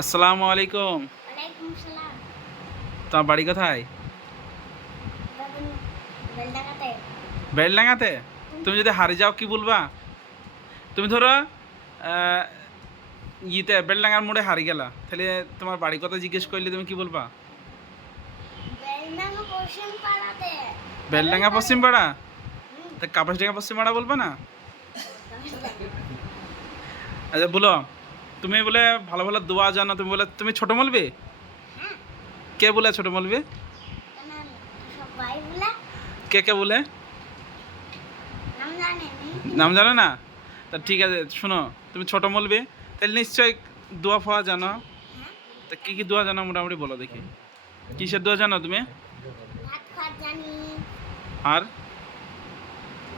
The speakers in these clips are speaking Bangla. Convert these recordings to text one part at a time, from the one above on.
আসসালামু আলাইকুম। ওয়ালাইকুম সালাম। তোমার বাড়ি কোথায়? বাবু বেলডাঙাতে। বেলডাঙাতে? তুমি যদি হারিয়ে যাও কি বলবা? তুমি ধরো আহ, বেলডাঙার মোড়ে হারিয়ে গেলা, তাহলে তোমার বাড়ি কথা জিজ্ঞেস করলে তুমি কি বলবা? বেলডাঙা পশ্চিম পাড়াতে। বেলডাঙা পশ্চিম পাড়া? তা কাপাসডাঙ্গা পশ্চিম পাড়া বলবা না? আচ্ছা বলো, তুমি বলে ভালো ভালো দোয়া জানো, তুমি বলে তুমি ছোট মলবি? হ্যাঁ, কে বলে ছোট মলবি? কেন সবাই বলে কে কে বলে? নাম জানেনি? নাম জানো না? তা ঠিক আছে, শোনো, তুমি ছোট মলবি, তাহলে নিশ্চয়ই দোয়া ফোয়া জানো। হ্যাঁ, তা কি কি দোয়া জানো মোটামুটি বলো দেখি। কিসের দোয়া জানো তুমি? ভাত খাওয়া জানি, আর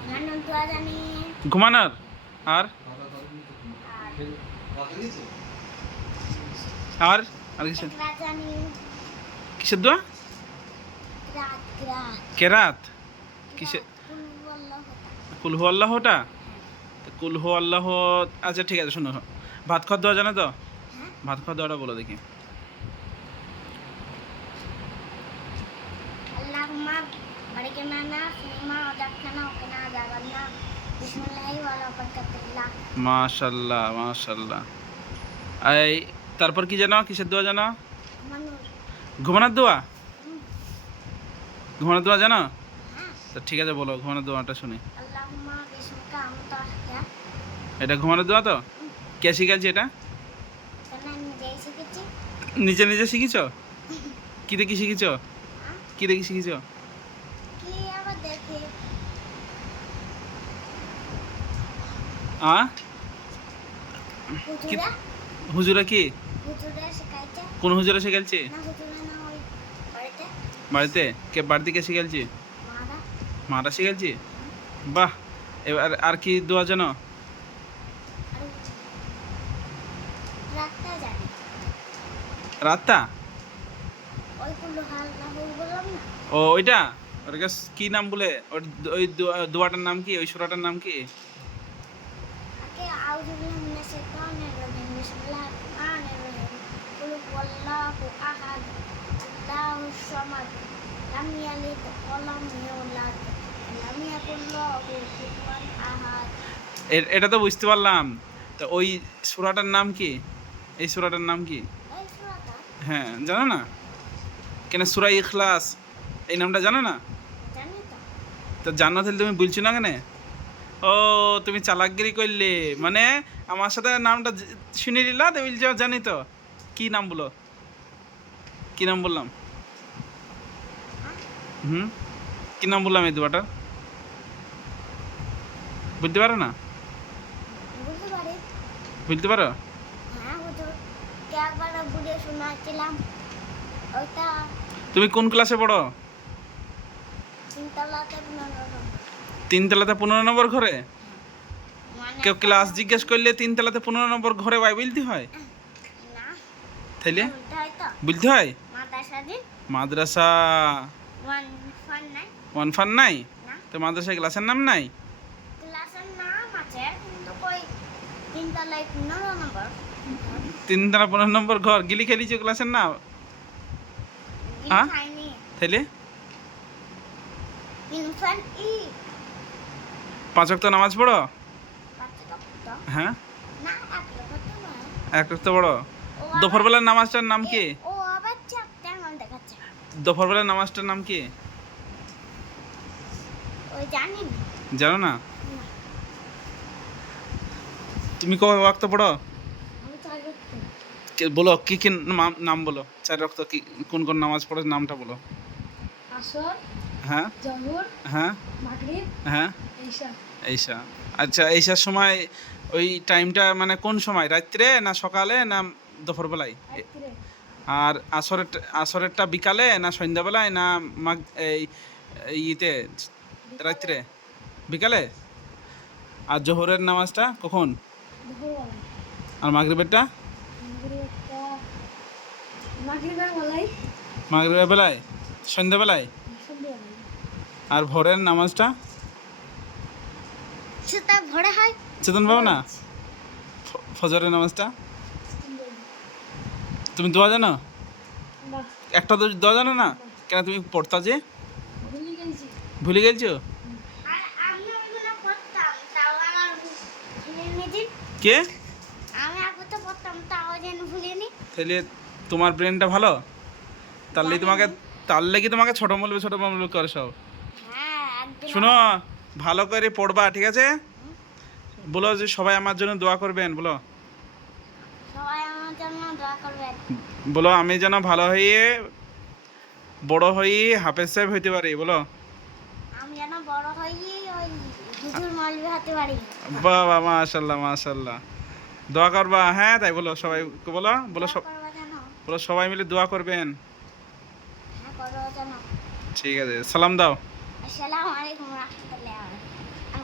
ঘুমানোর দোয়া জানি, ঘুমানোর? আর আর আর কিসের? একরা জানি, কিসের দোয়া? রাত রাত কেরাত? কিসের? কুলহু আল্লাহটা? তো কুলহু আল্লাহ। আচ্ছা ঠিক আছে, শোনো, ভাত খাওয়ার দোয়া জানো তো? হ্যাঁ, ভাত খাওয়ার দোয়াটা বলো দেখি। আল্লাহুম্মা বারিক লানা ফিমা রাযাকতানা ওয়া কিনা আযাবান্নার। বিসমিল্লাহি ওয়া আলা বারাকাতিল্লাহ। মাশাল্লাহ মাশাল্লাহ। এই তারপর কি জানো, কিসের দোয়া জানো? ঘুমানোর। ঘুমানোর দোয়া? হুম, ঘুমানোর দোয়া জানো? হ্যাঁ, তো ঠিক আছে, বলো ঘুমানোর দোয়াটা শুনি। আল্লাহুম্মা বিসমিকা আমতা আহইয়া। এটা ঘুমানোর দোয়া তো? কে শিখাইছে এটা? কেন আমি নিজেই শিখেছি? নিজে নিজে শিখিছ? কি দেখি শিখিছ? হ্যাঁ, কি দেখি শিখিছ? কি আবার দেখি? আ কি? হুজুরা হুজুরা কি? হুজুরা শিখাইছে কোন হুজুরা শিখাইছে? না? হুজুরা না, ওই বাড়িতে বাড়িতে? কে বাড়িতে কে শিখাইছে? মারা। মারা শিখাইছে? বাহ। এবার আর কি দোয়া জানো? আর রাতটা জানি। রাতটা? ওই কুল্লু হাল্লাহু বললাম না? ও ওইটা? ওটাকে কি নাম বলে? ওই দোয়াটার নাম কি, ওই সূরাটার নাম কি? আগে আউযু বিল্লাহি মিনাশ শাইতানির রাজিম। বিসমিল্লাহির রহমানির রহিম। কুল হুয়াল্লাহু আহাদ, আল্লাহুস সামাদ, লাম ইয়ালিদ ওয়া লাম ইউলাদ, লাম ইয়াকুল লাহু কুফুয়ান আহাদ। এটা তো বুঝতে পারলাম। তো ওই সূরাটার নাম কি? এই সূরাটার নাম কি? এই সূরাটা হ্যাঁ, জানো না? কেন সূরা ইখলাস এই নামটা জানো না? জানি তো। তো জানো, তাহলে তুমি বলছো না কেন? ও, তুমি চালাকগিরি করলে, মানে আমার সাথে নামটা শুনে নিলা, তো বলছো জানি তো। কি নাম বলো? কি নাম বললাম? হুম, কি নাম বললাম এই দুয়াটার? বুঝতে পারো না? বুঝতে পারি। বুঝতে পারো? হ্যাঁ হুজুর, কে একবার বুঝে শোনাচ্ছিলাম। ওইটা তুমি কোন ক্লাসে পড়ো? তিনতলাতে পুনর্নবম। 3 তলাতে 15 নম্বর ঘরে? মানে কেউ ক্লাস জিজ্ঞেস করলে 3 তলাতে 15 নম্বর ঘরে বাই বলতে হয়? না, তাইলে উল্টা হয়তো। বলতে হয় মাদ্রাসা দিন মাদ্রাসা। ওয়ান ফান নাই। ওয়ান ফান নাই? না, তো মাদ্রাসা ক্লাসের নাম নাই? ক্লাসের নাম আছে কিন্তু কই তিনতলায় 15 নম্বর। 3 তলা 15 নম্বর ঘর গিলি খেলিছে ক্লাসের নাম? হ্যাঁ? খাইনি। তাইলে ইনফান ই 5 ওয়াক্ত নামাজ পড়ো? বাচ্চা তো হ্যাঁ, না, এক রকম তো না। 1 ওয়াক্ত পড়ো। ও দুপুরবেলার নামাজটার নাম কি? ও আবার চাপটা নাম দেখাচ্ছে। দুপুরবেলার নামাজটার নাম কি? ওই জানি না। জানো না? না, তুমি কয় ওয়াক্ত পড়ো? আমি চার রকম। বলো কি কি নাম বলো, 4 ওয়াক্ত কি কোন কোন নামাজ পড়ো নামটা বলো। আসর, হ্যাঁ জোহর, হ্যাঁ মাগরিব, হ্যাঁ। ঈশা। এইসা? আচ্ছা, এইসার সময় ওই টাইমটা মানে কোন সময়, রাত্রে না সকালে না দুপুরবেলায়? রাত্রে। আর আসরেরটা বিকালে না সন্ধ্যাবেলায় না এই ইতে রাত্রে? বিকালে। আর জোহরের নামাজটা কখন? দুপুরবেলা। আর মাগরিবেরটা? মাগরিবটা মাগরিবের বেলায়। মাগরিবের বেলায়? সন্ধ্যাবেলায়? সন্ধ্যাবেলায়। আর ভোরের নামাজটা? সেটা ভোরে হয়। চেতন পাবো না? ফজরের নামাজটা? তুমি দোয়া জানো? না, একটা তো দোয়া জানো না? কেন তুমি পড়তা যে? ভুলে গেছি। ভুলে গেছো? আর আমি ওইগুলো পড়তাম, তাও আমার ভুলে নিয়েছি। কে? আমি আগে তো পড়তাম, তাও যেন ভুলিনি। তাহলে তোমার ব্রেনটা ভালো? তাহলে জানি তোমাকে না। তাহলে কি তোমাকে ছোট বলবে করে সব? হ্যাঁ, একদিন শোনো, ভালো করে পড়বা, ঠিক আছে? বলো যে সবাই আমার জন্য দোয়া করবেন, বলো। সবাই আমার জন্য দোয়া করবেন। বলো আমি যেন ভালো হয়ে বড় হয়ে হাফেজ সাহেব হইতে পারি, বলো। আমি যেন বড় হই ওই হুজুর মৌলভী হতে পারি। বাবা, মাশাল্লাহ মাশাল্লাহ। দোয়া করবা, হ্যাঁ তাই বলো সবাই। বলো বলো দোয়া করবো যেন। বলো সবাই মিলে দোয়া করবেন। হ্যাঁ, করবো যেন। ঠিক আছে, সালাম দাও। আসসালামু আলাইকুম রাহমাতুল্লাহ।